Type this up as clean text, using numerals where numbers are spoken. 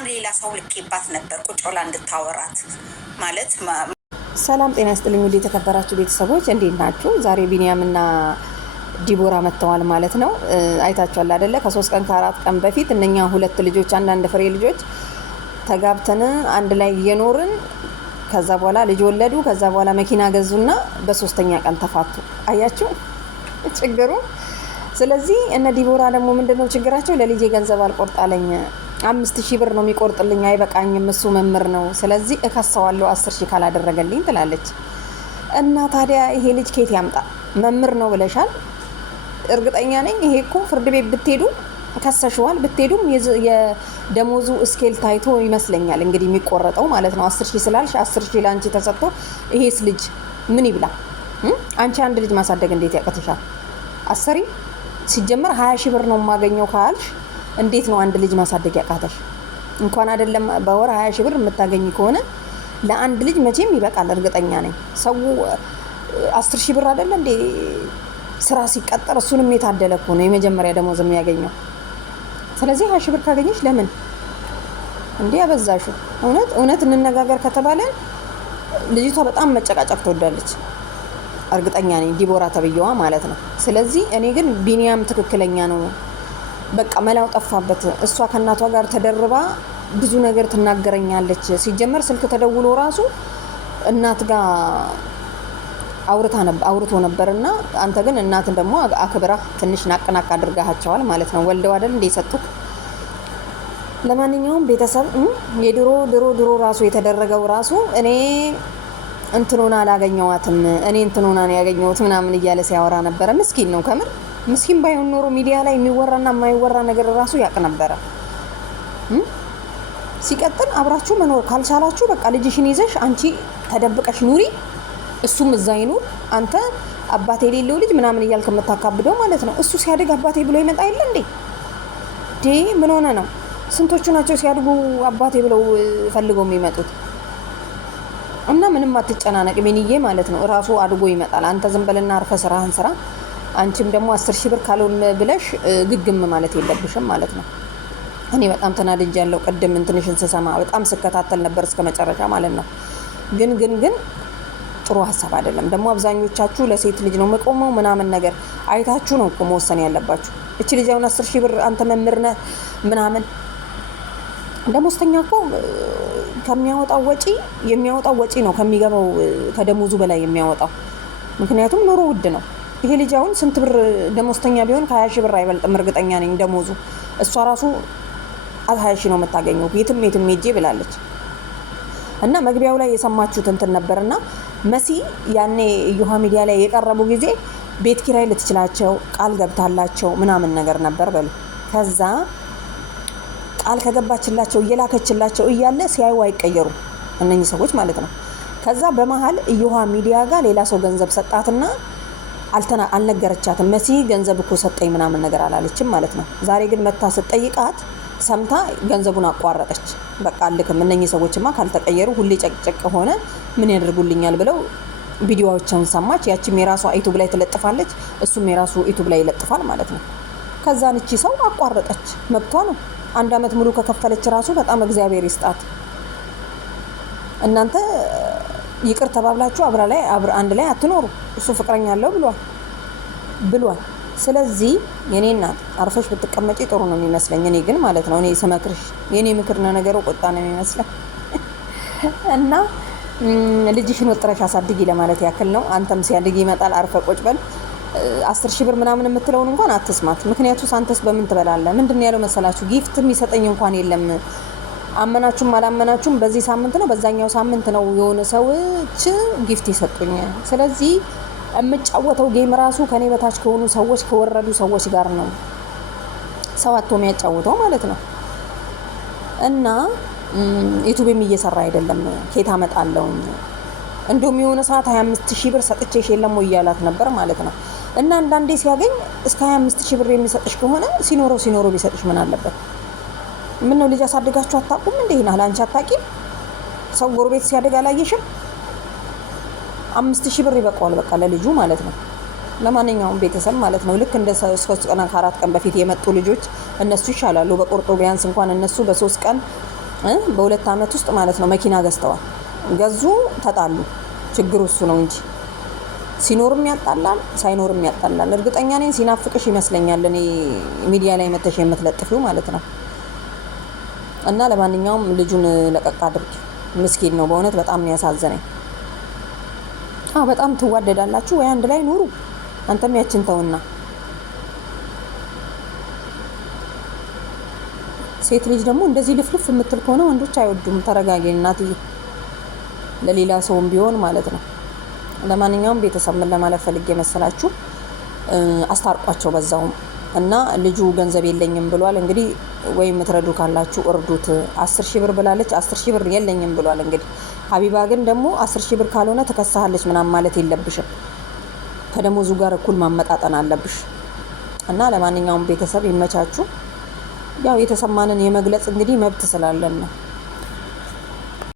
በጣም ሌላ ሰው ልኬባት ነበር ቁጭ ብላ እንድታወራት ማለት። ሰላም ጤና ይስጥልኝ ውድ የተከበራችሁ ቤተሰቦች እንዴት ናችሁ? ዛሬ ቢኒያምና ዲቦራ መጥተዋል ማለት ነው። አይታችኋል አይደለ? ከ3 ቀን ከ4 ቀን በፊት እነኛ ሁለት ልጆች አንዳንድ ፍሬ ልጆች ተጋብተን አንድ ላይ እየኖርን ከዛ በኋላ ልጅ ወለዱ። ከዛ በኋላ መኪና ገዙና በ3ኛ ቀን ተፋቱ። አያችሁ ችግሩ። ስለዚህ እነ ዲቦራ ደግሞ ምንድነው ችግራቸው? ለልጄ ገንዘብ አልቆርጣለኝ 5000 ብር ነው የሚቆርጥልኝ፣ አይበቃኝም፣ እሱ መምህር ነው፣ ስለዚህ እከሰዋለሁ 10000 ካላደረገልኝ ትላለች። እና ታዲያ ይሄ ልጅ ከየት ያምጣ? መምህር ነው ብለሻል። እርግጠኛ ነኝ ይሄ እኮ ፍርድ ቤት ብትሄዱ ከሰሽዋል። ብትሄዱም የደሞዙ ስኬል ታይቶ ይመስለኛል እንግዲህ የሚቆረጠው ማለት ነው። 10000 ስላልሽ 10000 ላንቺ ተሰጥቶ ይሄስ ልጅ ምን ይብላ? አንቺ አንድ ልጅ ማሳደግ እንዴት ያቀትሻል? አሰሪ ሲጀመር 20000 ብር ነው የማገኘው ካልሽ እንዴት ነው አንድ ልጅ ማሳደግ ያቃተሽ? እንኳን አይደለም በወር 20000 ብር የምታገኝ ከሆነ ለአንድ ልጅ መቼም ይበቃል። እርግጠኛ ነኝ ሰው 10000 ብር አይደለ እንዴ ስራ ሲቀጠር እሱንም የታደለ እኮ ነው የመጀመሪያ ደሞዝ የሚያገኘው። ስለዚህ 20000 ብር ካገኘሽ ለምን እንዴ ያበዛሹ? እውነት እንነጋገር ከተባለ ልጅቷ በጣም መጨቃጨቅ ትወዳለች። እርግጠኛ ነኝ ዲቦራ ተብየዋ ማለት ነው። ስለዚህ እኔ ግን ቢኒያም ትክክለኛ ነው። በቃ መላው ጠፋበት። እሷ ከእናቷ ጋር ተደርባ ብዙ ነገር ትናገረኛለች። ሲጀመር ስልክ ተደውሎ ራሱ እናት ጋር አውርቶ ነበርና አንተ ግን እናትን ደግሞ አክብራ ትንሽ ናቅናቅ አድርጋቸዋል ማለት ነው። ወልደው አይደል እንደ ሰጡክ። ለማንኛውም ቤተሰብ የድሮ ራሱ የተደረገው ራሱ እኔ እንትኑና አላገኘዋትም፣ እኔ እንትኑና ነው ያገኘሁት ምናምን እያለ ሲያወራ ነበረ። ምስኪን ነው ከምር። ምስኪን ባይሆን ኖሮ ሚዲያ ላይ የሚወራና የማይወራ ነገር ራሱ ያቅ ነበረ። ሲቀጥል አብራችሁ መኖር ካልቻላችሁ በቃ ልጅሽን ይዘሽ አንቺ ተደብቀሽ ኑሪ፣ እሱም እዛ ይኑር። አንተ አባቴ የሌለው ልጅ ምናምን እያልክ የምታካብደው ማለት ነው። እሱ ሲያድግ አባቴ ብሎ ይመጣ የለ እንዴ? ምን ሆነ ነው? ስንቶቹ ናቸው ሲያድጉ አባቴ ብለው ፈልገው የሚመጡት? እና ምንም አትጨናነቅ ሚኒዬ ማለት ነው። ራሱ አድጎ ይመጣል። አንተ ዝም በልና አርፈ ስራህን ስራ። አንቺም ደግሞ 10000 ብር ካልሆነ ብለሽ ግግም ማለት የለብሽም ማለት ነው። እኔ በጣም ተናድጃለሁ። ቅድም እንትንሽን ስሰማ በጣም ስከታተል ነበር እስከ መጨረሻ ማለት ነው። ግን ጥሩ ሀሳብ አይደለም። ደግሞ አብዛኞቻችሁ ለሴት ልጅ ነው መቆመው ምናምን ነገር አይታችሁ ነው እኮ መወሰን ያለባችሁ። እቺ ልጅ አሁን 10000 ብር አንተ መምህር ነህ ምናምን ደሞዝተኛ እኮ የሚያወጣው ወጪ ነው ከሚገባው ከደሞዙ በላይ የሚያወጣው። ምክንያቱም ኑሮ ውድ ነው። ይሄ ልጅ አሁን ስንት ብር ደሞዝተኛ ቢሆን ከ20000 ብር አይበልጥም እርግጠኛ ነኝ ደሞዙ። እሷ ራሱ 20000 ነው የምታገኘው የትም ሄጄ ብላለች። እና መግቢያው ላይ የሰማችሁት እንትን ነበርና መሲ ያኔ ዩሃ ሚዲያ ላይ የቀረቡ ጊዜ ቤት ኪራይ ልትችላቸው ቃል ገብታላቸው ምናምን ነገር ነበር በሉ። ከዛ ቃል ከገባችላቸው እየላከችላቸው እያለ ሲያዩ አይቀየሩም እነኚህ ሰዎች ማለት ነው። ከዛ በመሃል ዩሃ ሚዲያ ጋር ሌላ ሰው ገንዘብ ሰጣትና አልነገረቻትም። መሲ ገንዘብ እኮ ሰጠኝ ምናምን ነገር አላለችም ማለት ነው። ዛሬ ግን መታ ስትጠይቃት ሰምታ ገንዘቡን አቋረጠች። በቃ አልክም እነኚህ ሰዎችማ ካልተቀየሩ ሁሌ ጨቅጨቅ ሆነ ምን ያደርጉልኛል ብለው ቪዲዮዎችን ሰማች። ያቺም የራሷ ዩቲዩብ ላይ ትለጥፋለች፣ እሱም የራሱ ዩቲዩብ ላይ ይለጥፋል ማለት ነው። ከዛ እቺ ሰው አቋረጠች። መብቷ ነው። 1 አመት ሙሉ ከከፈለች ራሱ በጣም እግዚአብሔር ይስጣት። እናንተ ይቅር ተባብላችሁ አንድ ላይ አትኖሩ። እሱ ፍቅረኛ አለው ብሏል። ስለዚህ የኔ እናት አርፈሽ ብትቀመጪ ጥሩ ነው የሚመስለኝ። እኔ ግን ማለት ነው እኔ ስመክርሽ የኔ ምክር ነው ነገሩ ቁጣ ነው የሚመስለው። እና ልጅሽን ወጥረሽ አሳድጊ ለማለት ያክል ነው። አንተም ሲያድግ ይመጣል። አርፈ ቁጭ በል። 10000 ብር ምናምን የምትለውን እንኳን አትስማት። ምክንያቱም አንተስ በምን ትበላለህ? ምንድነው ያለው መሰላችሁ? ጊፍት የሚሰጠኝ እንኳን የለም። አመናችሁም አላመናችሁም በዚህ ሳምንት ነው በዛኛው ሳምንት ነው የሆነ ሰዎች ጊፍት ይሰጡኝ። ስለዚህ የምጫወተው ጌም ራሱ ከኔ በታች ከሆኑ ሰዎች ከወረዱ ሰዎች ጋር ነው ሰው አጥቶ የሚያጫውተው ማለት ነው። እና ዩቲዩብም እየሰራ አይደለም። ኬት አመጣለሁ እንደውም የሆነ ሰዓት 25000 ብር ሰጥቼሽ የለም ወይ እያላት ነበር ማለት ነው። እና አንዳንዴ ሲያገኝ እስከ 25000 ብር የሚሰጥሽ ከሆነ ሲኖረው ቢሰጥሽ ምን አለበት? ምን ነው ልጅ አሳድጋችሁ አታውቁም እንዴ? አንቺ አታውቂም? ሰው ጎረቤት ሲያድግ አላየሽም? 5000 ብር ይበቃዋል በቃ ለልጁ ማለት ነው። ለማንኛውም ቤተሰብ ማለት ነው ልክ እንደ 3 ቀን 4 ቀን በፊት የመጡ ልጆች እነሱ ይሻላሉ። በቁርጡ ቢያንስ እንኳን እነሱ በ3 ቀን በ2 አመት ውስጥ ማለት ነው መኪና ገዝተዋል። ገዙ፣ ተጣሉ። ችግሩ እሱ ነው እንጂ ሲኖርም ያጣላል፣ ሳይኖርም ያጣላል። እርግጠኛ ነኝ ሲናፍቅሽ ይመስለኛል እኔ ሚዲያ ላይ መተሽ የምትለጥፊው ማለት ነው። እና ለማንኛውም ልጁን ለቀቅ አድርጊ። ምስኪን ነው በእውነት በጣም ነው ያሳዘነኝ። በጣም ትዋደዳላችሁ ወይ አንድ ላይ ኑሩ። አንተም ያችን ተውና። ሴት ልጅ ደግሞ እንደዚህ ልፍልፍ የምትል ከሆነ ወንዶች አይወዱም። ተረጋጊ እናትዬ፣ ለሌላ ሰውም ቢሆን ማለት ነው። ለማንኛውም ቤተሰብ ምን ለማለት ፈልጌ መሰላችሁ፣ አስታርቋቸው በዛውም። እና ልጁ ገንዘብ የለኝም ብሏል። እንግዲህ ወይ የምትረዱ ካላችሁ እርዱት። 10 ሺህ ብር ብላለች። 10 ሺህ ብር የለኝም ብሏል። እንግዲህ ሀቢባ ግን ደግሞ 10 ሺህ ብር ካልሆነ ትከሳለች ምናምን ማለት የለብሽም። ከደሞዙ ጋር እኩል ማመጣጠን አለብሽ። እና ለማንኛውም ቤተሰብ ይመቻችሁ። ያው የተሰማንን የመግለጽ እንግዲህ መብት ስላለን ነው።